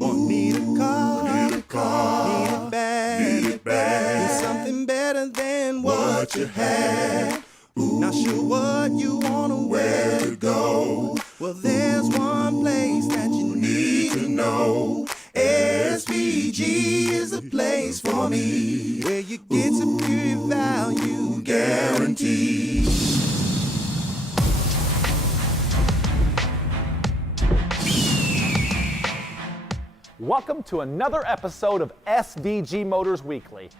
Need a car, need it bad, Need something better than what you had. Not sure what you want or where to go. Well, there's one place that you need to know. SVG is the place for me, where you get superior value guaranteed. Welcome to another episode of SVG Motors Weekly.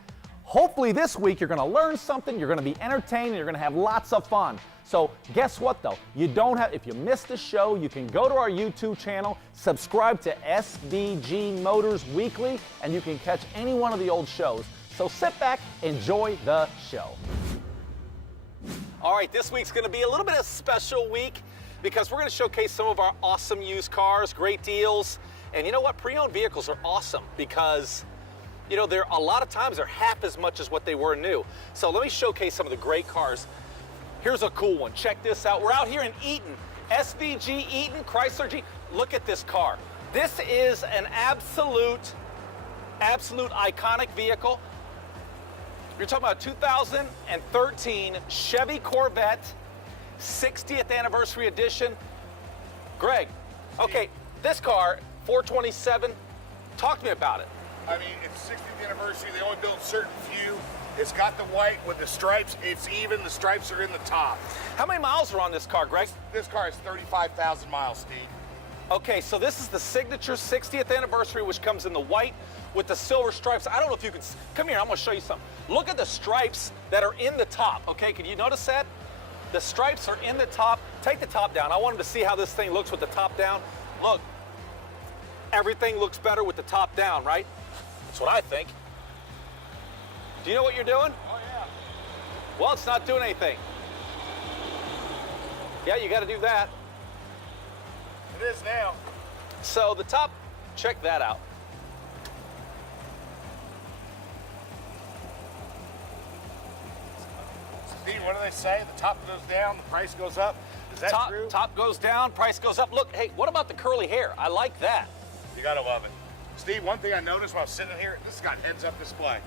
Hopefully this week you're going to learn something, you're going to be entertained, and you're going to have lots of fun. So guess what though? If you missed the show, you can go to our YouTube channel, subscribe to SVG Motors Weekly, and you can catch any one of the old shows. So sit back, enjoy the show. All right, this week's going to be a little bit of a special week because we're going to showcase some of our awesome used cars, great deals. And you know what? Pre-owned vehicles are awesome because, you know, a lot of times they're half as much as what they were new. So let me showcase some of the great cars. Here's a cool one. Check this out. We're out here in Eaton, SVG Eaton, Chrysler Jeep. Look at this car. This is an absolute iconic vehicle. You're talking about 2013 Chevy Corvette, 60th anniversary edition. Greg, okay, this car, 427, talk to me about it. I mean, it's 60th anniversary. They only built certain few. It's got the white with the stripes. It's even. The stripes are in the top. How many miles are on this car, Greg? This car is 35,000 miles, Steve. Okay, so this is the signature 60th anniversary, which comes in the white with the silver stripes. I don't know if you can, come here, I'm gonna show you something. Look at the stripes that are in the top, okay? Can you notice that? The stripes are in the top. Take the top down. I want them to see how this thing looks with the top down. Look, everything looks better with the top down, right? That's what I think. Do you know what you're doing? Oh, yeah. Well, it's not doing anything. Yeah, you got to do that. It is now. So the top, check that out. Steve, what do they say? The top goes down, the price goes up. Is that true? Top goes down, price goes up. Look, hey, what about the curly hair? I like that. You gotta love it. Steve, one thing I noticed while sitting here, this has got heads-up display.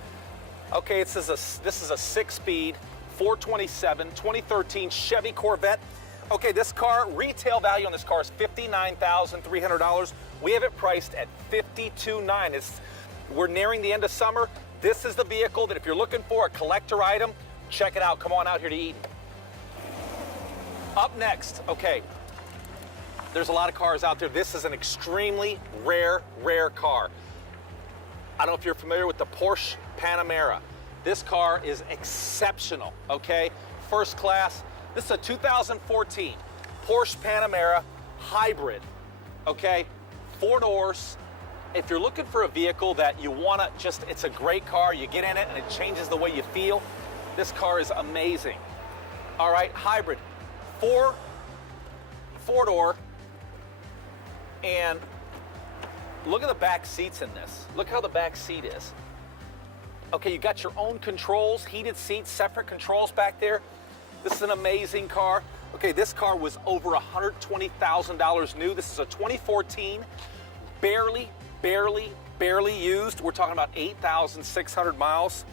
Okay, this is a 6-speed, 427, 2013 Chevy Corvette. Okay, this car, retail value on this car is $59,300. We have it priced at $52,900. We're nearing the end of summer. This is the vehicle that if you're looking for a collector item, check it out. Come on out here to Eaton. Up next, okay, there's a lot of cars out there. This is an extremely rare car. I don't know if you're familiar with the Porsche Panamera. This car is exceptional, okay? First class. This is a 2014 Porsche Panamera hybrid, okay? 4 doors. If you're looking for a vehicle that you wanna it's a great car, you get in it and it changes the way you feel, this car is amazing. All right, hybrid, four door, and look at the back seats in this. Look how the back seat is. Okay, you got your own controls, heated seats, separate controls back there. This is an amazing car. Okay, this car was over $120,000 new. This is a 2014, barely used. We're talking about 8,600 miles.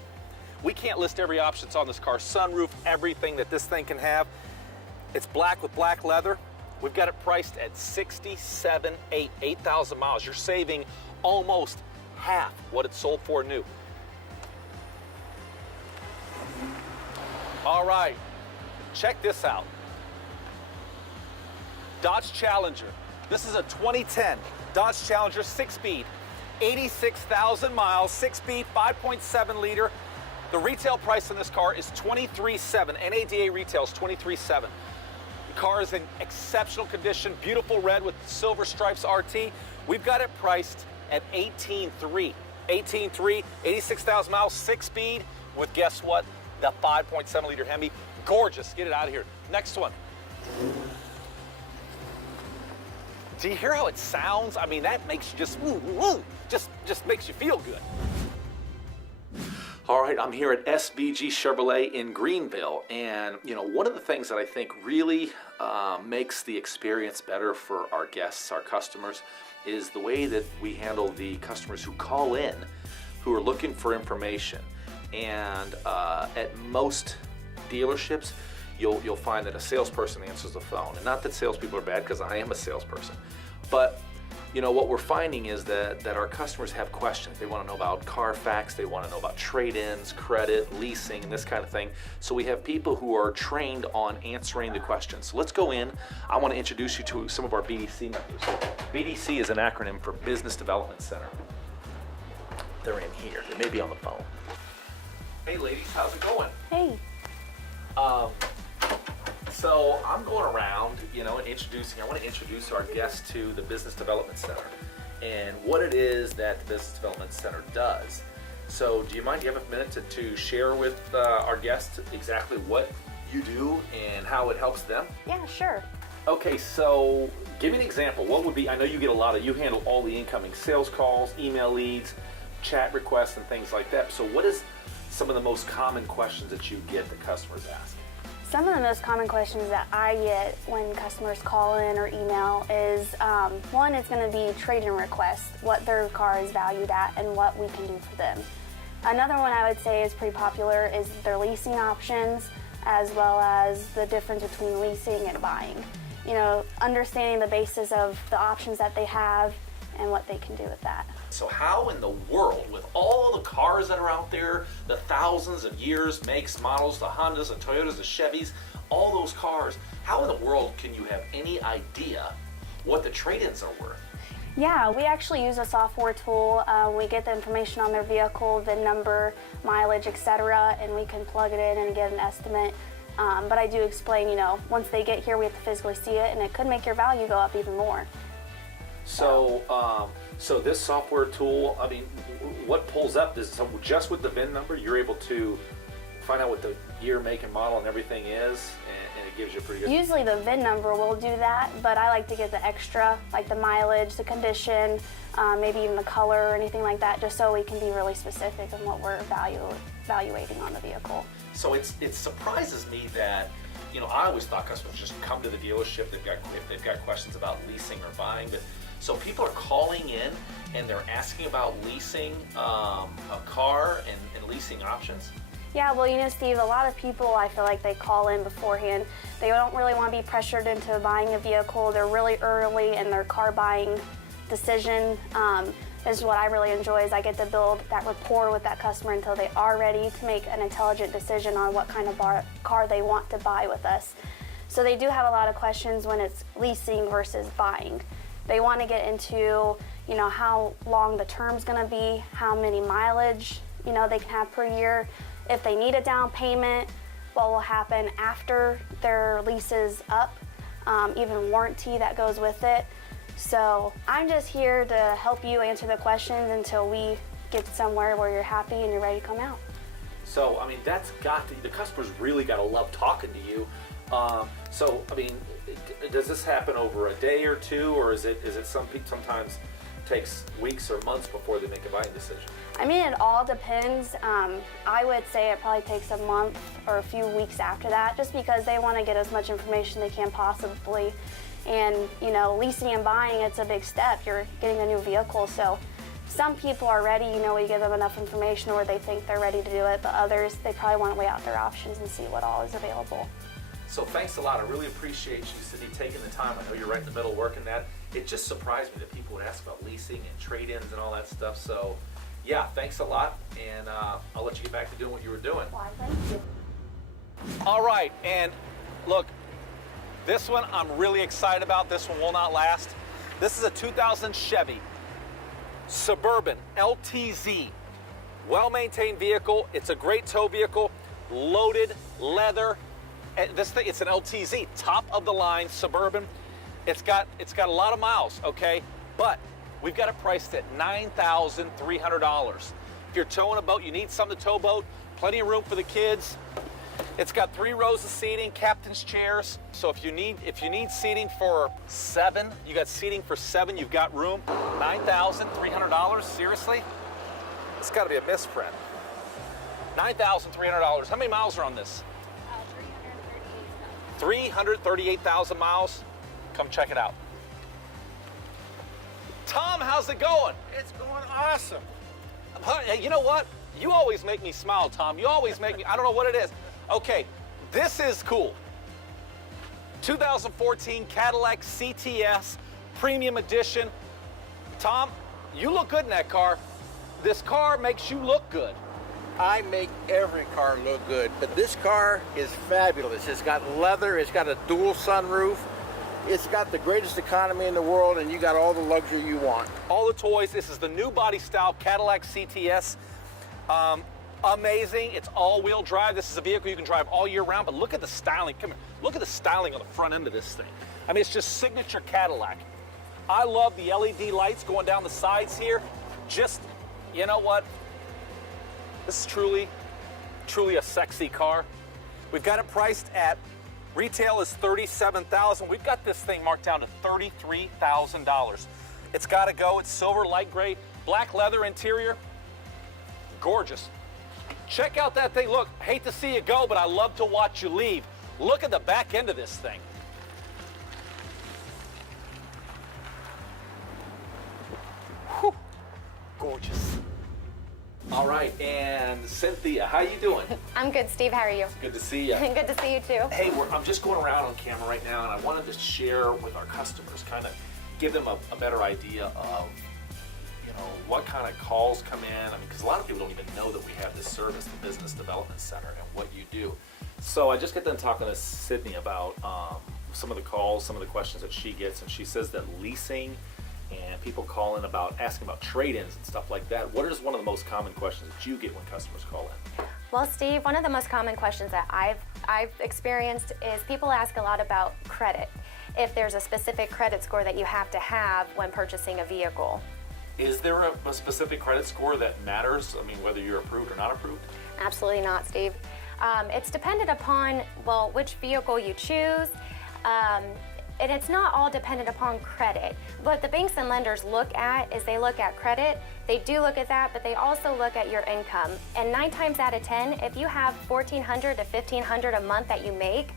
We can't list every option that's on this car. Sunroof, everything that this thing can have. It's black with black leather. We've got it priced at $67,800, 8,000 miles. You're saving almost half what it sold for new. All right, check this out. Dodge Challenger. This is a 2010 Dodge Challenger 6-speed, 86,000 miles, 6-speed, 5.7 liter. The retail price on this car is $23,700. NADA retails $23,700. The car is in exceptional condition, beautiful red with silver stripes RT. We've got it priced at $18,300. $18,300, 86,000 miles, 6-speed with, guess what? The 5.7 liter Hemi. Gorgeous. Get it out of here. Next one. Do you hear how it sounds? I mean, that makes you just makes you feel good. All right, I'm here at SVG Chevrolet in Greenville, and you know, one of the things that I think really makes the experience better for our guests, our customers, is the way that we handle the customers who call in, who are looking for information. And at most dealerships, you'll find that a salesperson answers the phone. And not that salespeople are bad, because I am a salesperson. But you know, what we're finding is that our customers have questions. They want to know about Carfax, they want to know about trade-ins, credit, leasing, and this kind of thing. So we have people who are trained on answering the questions. So let's go in. I want to introduce you to some of our BDC members. BDC is an acronym for Business Development Center. They're in here. They may be on the phone. Hey ladies, how's it going? Hey. So I'm going around, you know, and I want to introduce our guests to the Business Development Center and what it is that the Business Development Center does. So do you mind, do you have a minute to share with our guests exactly what you do and how it helps them? Yeah, sure. Okay, so give me an example. What would be, I know you get you handle all the incoming sales calls, email leads, chat requests, and things like that. So what is some of the most common questions that you get that customers ask? Some of the most common questions that I get when customers call in or email is, one, it's going to be trade-in requests, what their car is valued at and what we can do for them. Another one I would say is pretty popular is their leasing options, as well as the difference between leasing and buying. You know, understanding the basis of the options that they have and what they can do with that. So how in the world, with all the cars that are out there, the thousands of years, makes, models, the Hondas, the Toyotas, the Chevys, all those cars, how in the world can you have any idea what the trade-ins are worth? Yeah, we actually use a software tool. We get the information on their vehicle, VIN number, mileage, etc., and we can plug it in and get an estimate. But I do explain, you know, once they get here, we have to physically see it, and it could make your value go up even more. So this software tool, I mean, what pulls up this? So just with the VIN number, you're able to find out what the year, make, and model and everything is, and it gives you a pretty good. Usually the VIN number will do that, but I like to get the extra, like the mileage, the condition, maybe even the color or anything like that, just so we can be really specific on what we're evaluating on the vehicle. So it surprises me that, you know, I always thought customers just come to the dealership if they've got questions about leasing or buying, but so people are calling in and they're asking about leasing a car and leasing options? Yeah, well, you know, Steve, a lot of people, I feel like they call in beforehand. They don't really want to be pressured into buying a vehicle. They're really early in their car buying decision. This is what I really enjoy, is I get to build that rapport with that customer until they are ready to make an intelligent decision on what kind of car they want to buy with us. So they do have a lot of questions when it's leasing versus buying. They want to get into, you know, how long the term's going to be, how many mileage, you know, they can have per year. If they need a down payment, what will happen after their lease is up, even warranty that goes with it. So I'm just here to help you answer the questions until we get somewhere where you're happy and you're ready to come out. So, I mean, the customers really got to love talking to you. So, I mean, does this happen over a day or two, or is it sometimes takes weeks or months before they make a buying decision? I mean, it all depends. I would say it probably takes a month or a few weeks after that, just because they want to get as much information they can possibly. And, you know, leasing and buying, it's a big step. You're getting a new vehicle, so some people are ready, you know, we give them enough information or they think they're ready to do it, but others, they probably want to weigh out their options and see what all is available. So thanks a lot. I really appreciate you, Cindy, taking the time. I know you're right in the middle working that. It just surprised me that people would ask about leasing and trade-ins and all that stuff. So, yeah, thanks a lot, and I'll let you get back to doing what you were doing. Why, thank you. All right, and look, this one I'm really excited about. This one will not last. This is a 2000 Chevy Suburban LTZ. Well-maintained vehicle. It's a great tow vehicle, loaded, leather. This thing, it's an LTZ, top of the line Suburban. It's got a lot of miles, okay? But we've got it priced at $9,300. If you're towing a boat, you need something to tow a boat, plenty of room for the kids. It's got 3 rows of seating, captain's chairs. So if you need seating for 7, you got seating for 7, you've got room. $9,300, seriously? It's gotta be a misprint. $9,300. How many miles are on this? 338,000 miles. Come check it out. Tom, how's it going? It's going awesome. Hey, you know what? You always make me smile, Tom. You always make me, I don't know what it is. Okay, this is cool. 2014 Cadillac CTS Premium Edition. Tom, you look good in that car. This car makes you look good. I make every car look good, but this car is fabulous. It's got leather, it's got a dual sunroof, it's got the greatest economy in the world, and you got all the luxury you want. All the toys. This is the new body style Cadillac CTS. Amazing. It's all-wheel drive. This is a vehicle you can drive all year round, but look at the styling. Come here. Look at the styling on the front end of this thing. I mean, it's just signature Cadillac. I love the LED lights going down the sides here. Just, you know what? This is truly a sexy car. We've got it priced at, retail is $37,000. We've got this thing marked down to $33,000. It's got to go. It's silver, light gray, black leather interior. Gorgeous. Check out that thing. Look, hate to see you go, but I love to watch you leave. Look at the back end of this thing. Whew. Gorgeous. All right, and Cynthia, how you doing? I'm good, Steve. How are you? Good to see you. Good to see you too. Hey, I'm just going around on camera right now, and I wanted to share with our customers, kind of give them a better idea of, you know, what kind of calls come in. I mean, because a lot of people don't even know that we have this service, the Business Development Center, and what you do. So I just got done talking to Sydney about some of the calls, some of the questions that she gets, and she says that leasing and people call in about asking about trade-ins and stuff like that. What is one of the most common questions that you get when customers call in? Well, Steve, one of the most common questions that I've experienced is people ask a lot about credit. If there's a specific credit score that you have to have when purchasing a vehicle. Is there a specific credit score that matters? I mean, whether you're approved or not approved? Absolutely not, Steve. It's dependent upon, well, which vehicle you choose. And it's not all dependent upon credit. What the banks and lenders look at is they look at credit. They do look at that, but they also look at your income. And 9 times out of 10, if you have $1,400 to $1,500 a month that you make,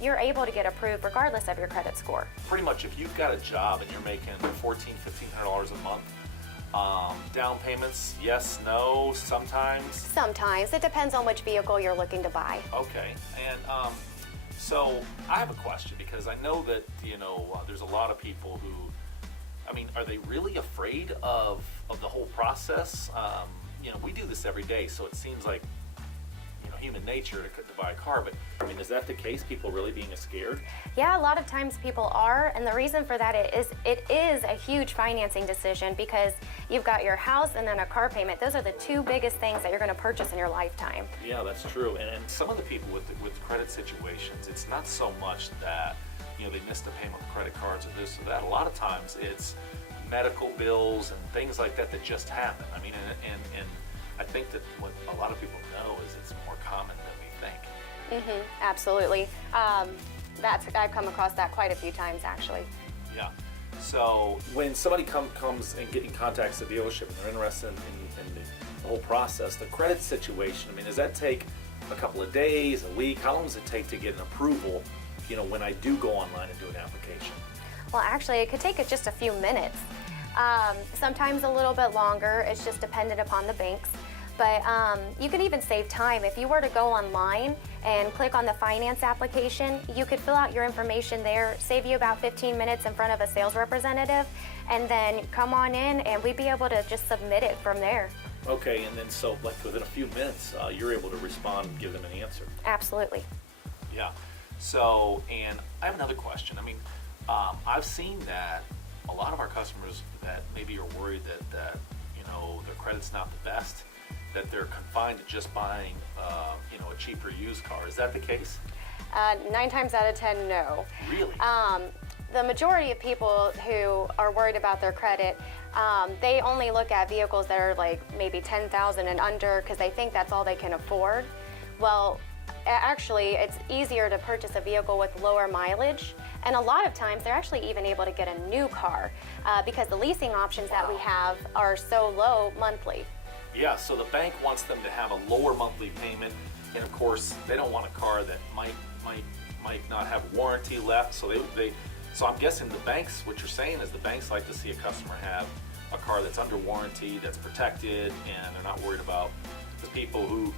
you're able to get approved regardless of your credit score. Pretty much, if you've got a job and you're making $1,400 a month, down payments, yes, no, sometimes? Sometimes. It depends on which vehicle you're looking to buy. Okay, and so I have a question, because I know that, you know, there's a lot of people who, I mean, are they really afraid of the whole process? You know, we do this every day, so it seems like, you know, human nature to buy a car, but I mean, is that the case? People really being scared? Yeah, a lot of times people are, and the reason for that is it is a huge financing decision, because you've got your house and then a car payment. Those are the 2 biggest things that you're going to purchase in your lifetime. Yeah, that's true. And some of the people with credit situations, it's not so much that, you know, they missed a payment with credit cards or this or that. A lot of times it's medical bills and things like that that just happen. I mean, and I think that what a lot of people know is it's more common than we think. Absolutely. I've come across that quite a few times, actually. Yeah. So when somebody comes and contacts the dealership and they're interested in the whole process, the credit situation, I mean, does that take a couple of days, a week? How long does it take to get an approval, you know, when I do go online and do an application? Well, actually, it could take just a few minutes. Sometimes a little bit longer. It's just dependent upon the banks. But you can even save time. If you were to go online and click on the finance application, you could fill out your information there, save you about 15 minutes in front of a sales representative, and then come on in and we'd be able to just submit it from there. Okay, and then so like within a few minutes, you're able to respond and give them an answer. Absolutely. Yeah. So, and I have another question. I mean, I've seen that a lot of our customers that maybe are worried that you know, their credit's not the best, that they're confined to just buying, you know, a cheaper used car. Is that the case? 9 times out of 10, no. Really? The majority of people who are worried about their credit, they only look at vehicles that are like maybe $10,000 and under because they think that's all they can afford. Well, actually, it's easier to purchase a vehicle with lower mileage, and a lot of times they're actually even able to get a new car because the leasing options that we have are so low monthly. Yeah, so the bank wants them to have a lower monthly payment, and of course, they don't want a car that might not have warranty left, so So I'm guessing the banks, what you're saying is the banks like to see a customer have a car that's under warranty, that's protected, and they're not worried about the people who,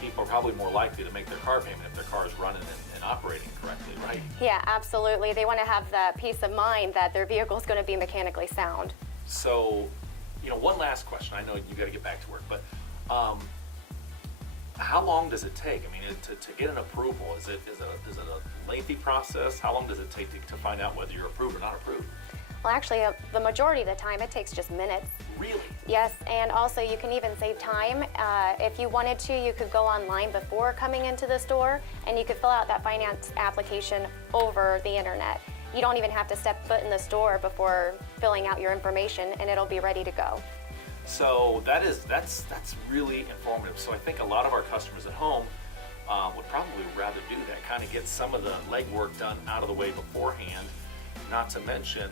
people are probably more likely to make their car payment if their car is running and operating correctly, right? Yeah, absolutely. They want to have the peace of mind that their vehicle is going to be mechanically sound. So, one last question. I know you got to get back to work, but how long does it take? I mean, to get an approval, is it a lengthy process? How long does it take to find out whether you're approved or not approved? Well, actually, the majority of the time, it takes just minutes. Really? Yes, and also you can even save time. If you wanted to, you could go online before coming into the store, and you could fill out that finance application over the internet. You don't even have to step foot in the store before filling out your information, and it'll be ready to go. So that's really informative. So I think a lot of our customers at home would probably rather do that, kind of get some of the legwork done out of the way beforehand. Not to mention,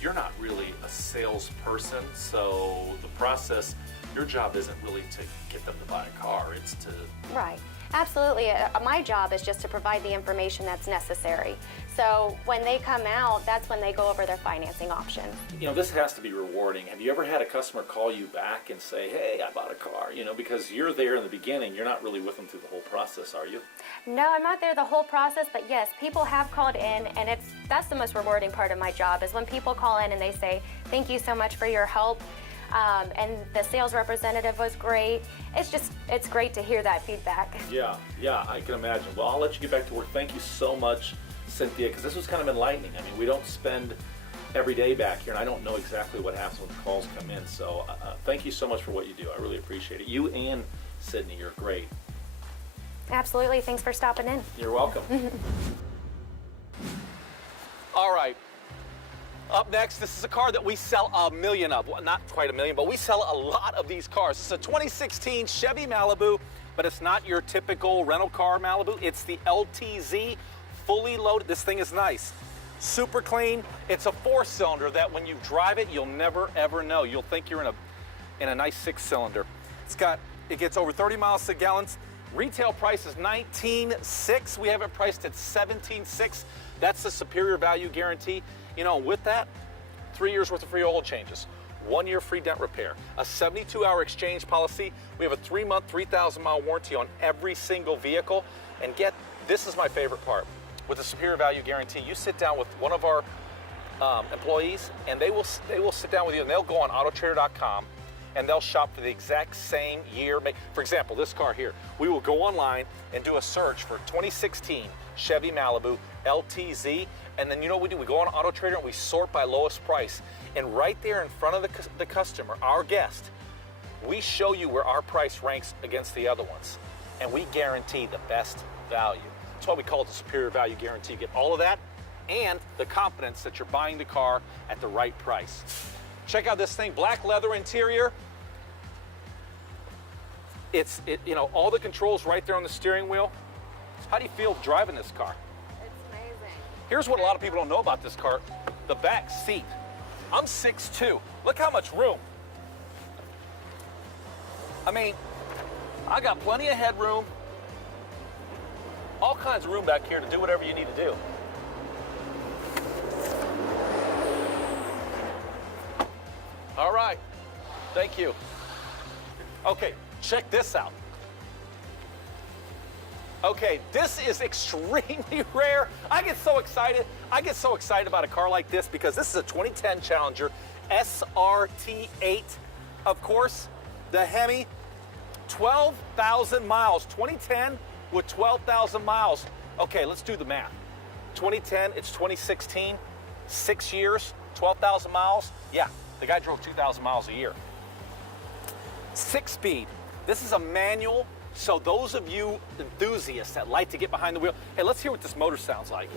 you're not really a salesperson, so the process, your job isn't really to get them to buy a car, it's to... Right. Absolutely. My job is just to provide the information that's necessary. So when they come out, that's when they go over their financing options. This has to be rewarding. Have you ever had a customer call you back and say, hey, I bought a car? Because you're there in the beginning, you're not really with them through the whole process, are you? No, I'm not there the whole process, but yes, people have called in, and that's the most rewarding part of my job, is when people call in and they say, thank you so much for your help. And the sales representative was great. It's great to hear that feedback. Yeah, I can imagine. Well, I'll let you get back to work. Thank you so much, Cynthia, because this was kind of enlightening. I mean, we don't spend every day back here, and I don't know exactly what happens when the calls come in. So thank you so much for what you do. I really appreciate it. You and Sydney, you're great. Absolutely. Thanks for stopping in. You're welcome. All right. Up next, this is a car that we sell a million of. Well, not quite a million, but we sell a lot of these cars. This is a 2016 Chevy Malibu, but it's not your typical rental car Malibu. It's the LTZ, fully loaded. This thing is nice. Super clean. It's a 4-cylinder that when you drive it, you'll never, ever know. You'll think you're in a nice 6-cylinder. It gets over 30 miles to gallons. Retail price is $19,600. We have it priced at $17,600. That's the superior value guarantee. With that, 3 years worth of free oil changes, 1 year free dent repair, a 72-hour exchange policy. We have a 3-month, 3,000-mile warranty on every single vehicle. And this is my favorite part. With the superior value guarantee, you sit down with one of our employees, and they will sit down with you, and they'll go on autotrader.com, and they'll shop for the exact same year. For example, this car here, we will go online and do a search for 2016 Chevy Malibu LTZ, and then you know what we do? We go on AutoTrader and we sort by lowest price. And right there in front of the customer, our guest, we show you where our price ranks against the other ones. And we guarantee the best value. That's why we call it the superior value guarantee. You get all of that and the confidence that you're buying the car at the right price. Check out this thing, black leather interior. All the controls right there on the steering wheel. How do you feel driving this car? It's amazing. Here's what a lot of people don't know about this car, the back seat. I'm 6'2". Look how much room. I mean, I got plenty of headroom, all kinds of room back here to do whatever you need to do. All right, thank you. Okay, check this out. Okay, this is extremely rare. I get so excited about a car like this because this is a 2010 Challenger SRT8. Of course, the Hemi, 12,000 miles. 2010 with 12,000 miles. Okay, let's do the math. 2010, it's 2016, 6 years, 12,000 miles. Yeah, the guy drove 2,000 miles a year. 6-speed. This is a manual. So those of you enthusiasts that like to get behind the wheel, hey, let's hear what this motor sounds like.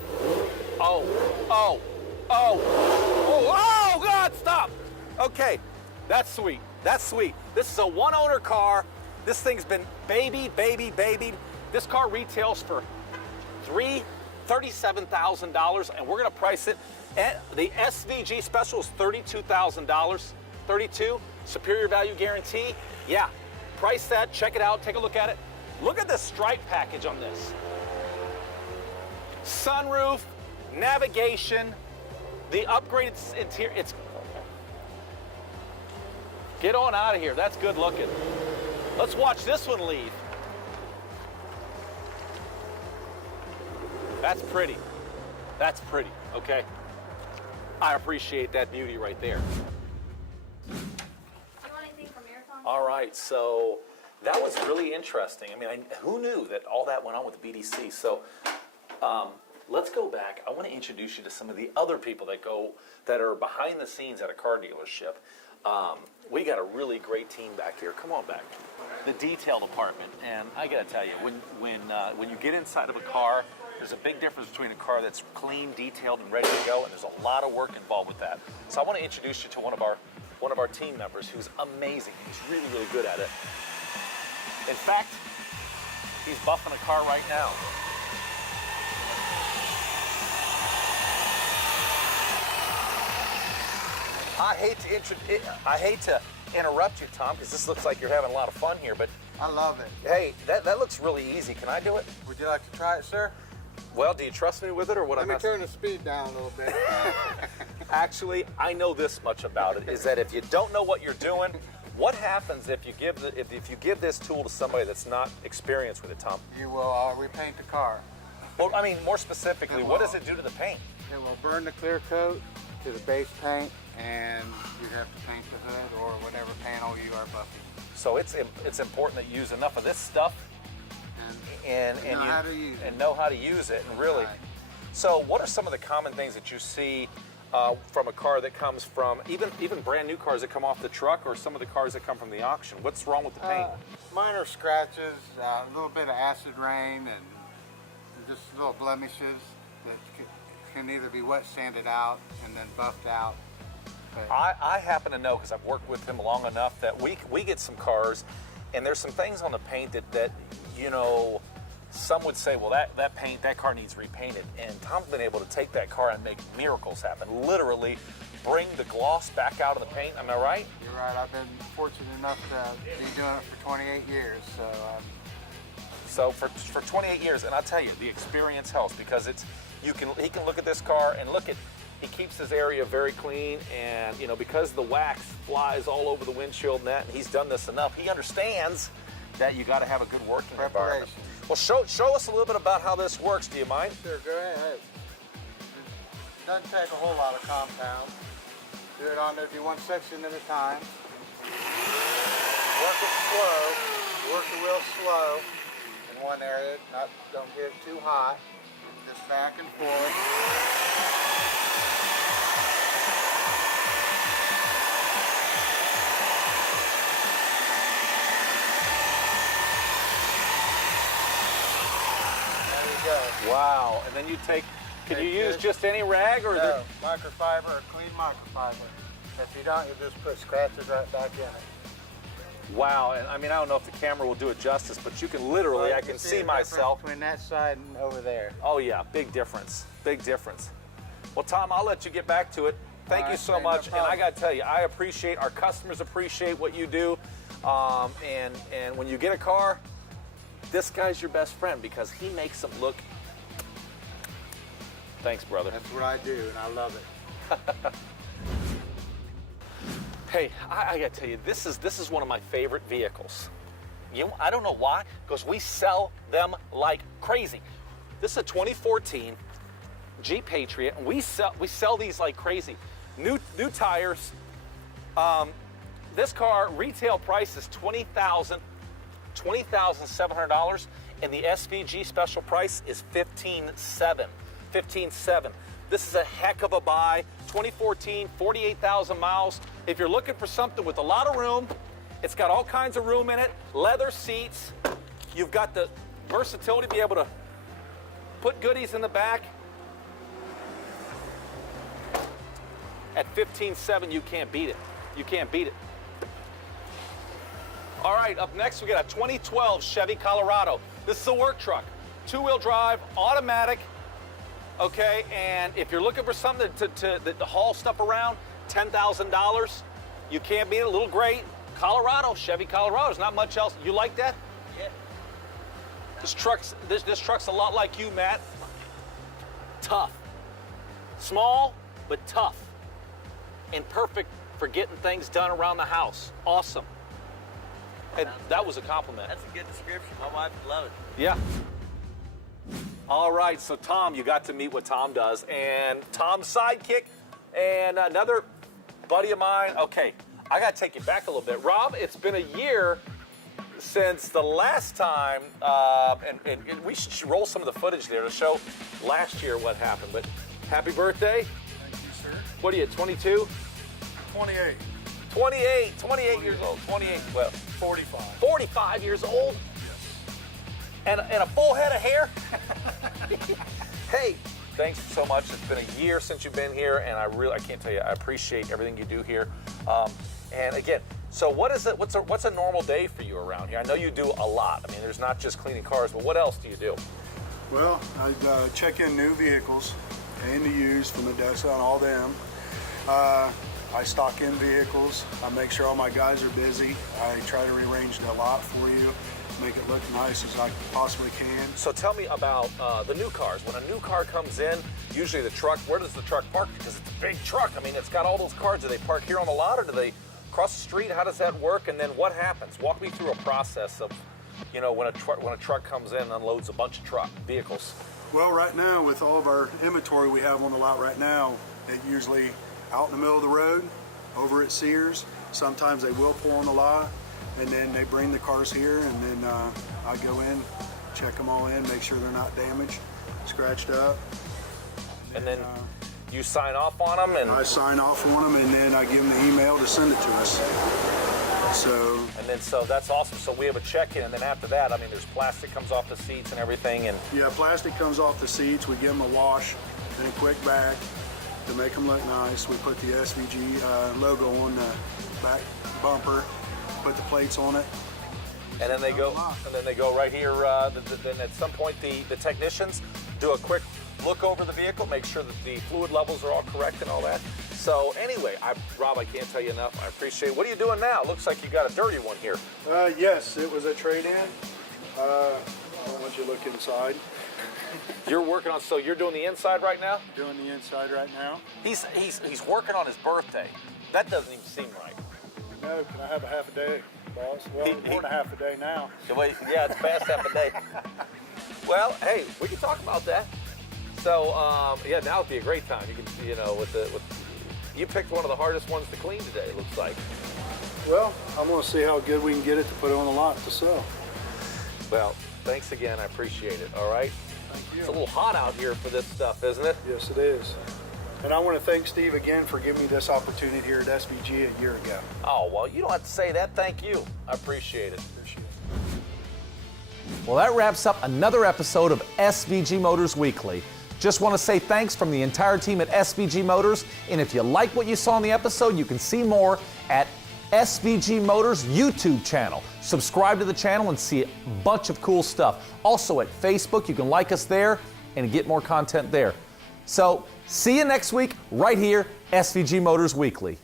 Oh, God, stop. Okay, that's sweet. This is a one-owner car. This thing's been babied. This car retails for $37,000, and we're gonna price it at the SVG special is $32,000. $32, superior value guarantee. Yeah. Price that, check it out, take a look at it. Look at the stripe package on this. sunroof, navigation, the upgraded interior. It's get on out of here. That's good looking. Let's watch this one leave. That's pretty. That's pretty, okay? I appreciate that beauty right there. Do you want anything from your phone? All right, so that was really interesting. I mean, who knew that all that went on with the BDC? So let's go back. I want to introduce you to some of the other people that are behind the scenes at a car dealership. We got a really great team back here. Come on back. The detail department, and I got to tell you, when you get inside of a car, there's a big difference between a car that's clean, detailed, and ready to go, and there's a lot of work involved with that. So I want to introduce you to one of our team members who's amazing. He's really, really good at it. In fact, he's buffing a car right now. I hate to interrupt you, Tom, because this looks like you're having a lot of fun here, but I love it. hey, that looks really easy. Can I do it? Would you like to try it, sir? Well, do you trust me with it, or what? Let me turn the speed down a little bit. Actually, I know this much about it, is that if you don't know what you're doing, what happens if you give this tool to somebody that's not experienced with it, Tom? You will repaint the car. Well, I mean, more specifically, what does it do to the paint? It will burn the clear coat to the base paint, and you have to paint the hood or whatever panel you are buffing. So it's important that you use enough of this stuff and know how to use it, and really. Right. So what are some of the common things that you see from a car that comes from, even brand new cars that come off the truck, or some of the cars that come from the auction? What's wrong with the paint? Minor scratches, a little bit of acid rain, and just little blemishes that can either be wet sanded out and then buffed out. But I happen to know, because I've worked with him long enough, that we get some cars, and there's some things on the paint that you know, some would say, well, that car needs repainted. And Tom's been able to take that car and make miracles happen. Literally bring the gloss back out of the paint. Am I right? You're right. I've been fortunate enough to be doing it for 28 years. So for 28 years, and I'll tell you, the experience helps, because he can look at this car and he keeps his area very clean, and you know, because the wax flies all over the windshield and that, and he's done this enough, he understands that you got to have a good working environment. Well, show us a little bit about how this works. Do you mind? Sure, go ahead. It doesn't take a whole lot of compound. Do it on there, do one section at a time. Work it slow. Work the wheel slow in one area. Don't get it too hot. Just back and forth. Wow. And then you can you use just any rag, or no, microfiber or clean microfiber. If you don't, you just put scratches right back in it. Wow. And I mean, I don't know if the camera will do it justice, but you can literally, I can see myself between that side and over there. Oh yeah, big difference. Big difference. Well, Tom, I'll let you get back to it. Thank you so much. And I got to tell you, I appreciate, our customers appreciate what you do. And when you get a car, this guy's your best friend, because he makes them look. Thanks, brother. That's what I do, and I love it. Hey, I got to tell you, this is one of my favorite vehicles. I don't know why, because we sell them like crazy. This is a 2014 Jeep Patriot, and we sell these like crazy. New tires. This car retail price is $20,700, and the SVG special price is $15,700. This is a heck of a buy. 2014, 48,000 miles. If you're looking for something with a lot of room, it's got all kinds of room in it, leather seats. You've got the versatility to be able to put goodies in the back. At $15,700, you can't beat it. You can't beat it. All right, up next we got a 2012 Chevy Colorado. This is a work truck, two-wheel drive, automatic. Okay, and if you're looking for something to haul stuff around, $10,000, you can't beat it. A little gray, Colorado, Chevy Colorado. There's not much else. You like that? Yeah. This truck's a lot like you, Matt. tough. Small, but tough. And perfect for getting things done around the house. Awesome. And that was a compliment. That's a good description. My wife would love it. Yeah. All right, so Tom, you got to meet what Tom does, and Tom's sidekick, and another buddy of mine. Okay, I got to take you back a little bit. Rob, it's been a year since the last time, and we should roll some of the footage there to show last year what happened. But happy birthday. Thank you, sir. What are you, 22? 28. 28 years old. 28, well, 45. 45 years old? And a full head of hair? Hey, thanks so much. It's been a year since you've been here, and I can't tell you, I appreciate everything you do here. And again, so what's a normal day for you around here? I know you do a lot. I mean, there's not just cleaning cars, but what else do you do? Well, I check in new vehicles and the used from Odessa and all them. I stock in vehicles. I make sure all my guys are busy. I try to rearrange the lot for you, make it look nice as I possibly can. So tell me about the new cars. When a new car comes in, usually the truck, where does the truck park? Because it's a big truck. I mean, it's got all those cars. Do they park here on the lot, or do they cross the street? How does that work? And then what happens? Walk me through a process of, you know, when a truck comes in and unloads a bunch of vehicles. Well, right now, with all of our inventory we have on the lot right now, it usually out in the middle of the road, over at Sears. Sometimes they will pull on the lot, and then they bring the cars here, and then I go in, check them all in, make sure they're not damaged, scratched up. And then you sign off on them, and I sign off on them, and then I give them the email to send it to us. So that's awesome. So we have a check-in, and then after that, I mean, there's plastic comes off the seats and everything, and yeah, plastic comes off the seats. We give them a wash and a quick back to make them look nice. We put the SVG logo on the back bumper, put the plates on it. and then they go right here. Then at some point, the technicians do a quick look over the vehicle, make sure that the fluid levels are all correct and all that. So anyway, Rob, I can't tell you enough. I appreciate it. What are you doing now? Looks like you got a dirty one here. Yes, it was a trade-in. I want you to look inside. You're working on, so you're doing the inside right now? Doing the inside right now. He's working on his birthday. That doesn't even seem right. No, can I have a half a day, boss? Well, more than a half a day now. Yeah, it's past half a day. Well, hey, we can talk about that. So, yeah, now would be a great time. You can, you picked one of the hardest ones to clean today, it looks like. Well, I'm going to see how good we can get it to put on the lot to sell. Well, thanks again. I appreciate it. All right. Thank you. It's a little hot out here for this stuff, isn't it? Yes, it is. And I want to thank Steve again for giving me this opportunity here at SVG a year ago. Oh, well, you don't have to say that. Thank you. I appreciate it. Appreciate it. Well, that wraps up another episode of SVG Motors Weekly. Just want to say thanks from the entire team at SVG Motors. And if you like what you saw in the episode, you can see more at SVG Motors YouTube channel. Subscribe to the channel and see a bunch of cool stuff. Also at Facebook, you can like us there and get more content there. So see you next week right here, SVG Motors Weekly.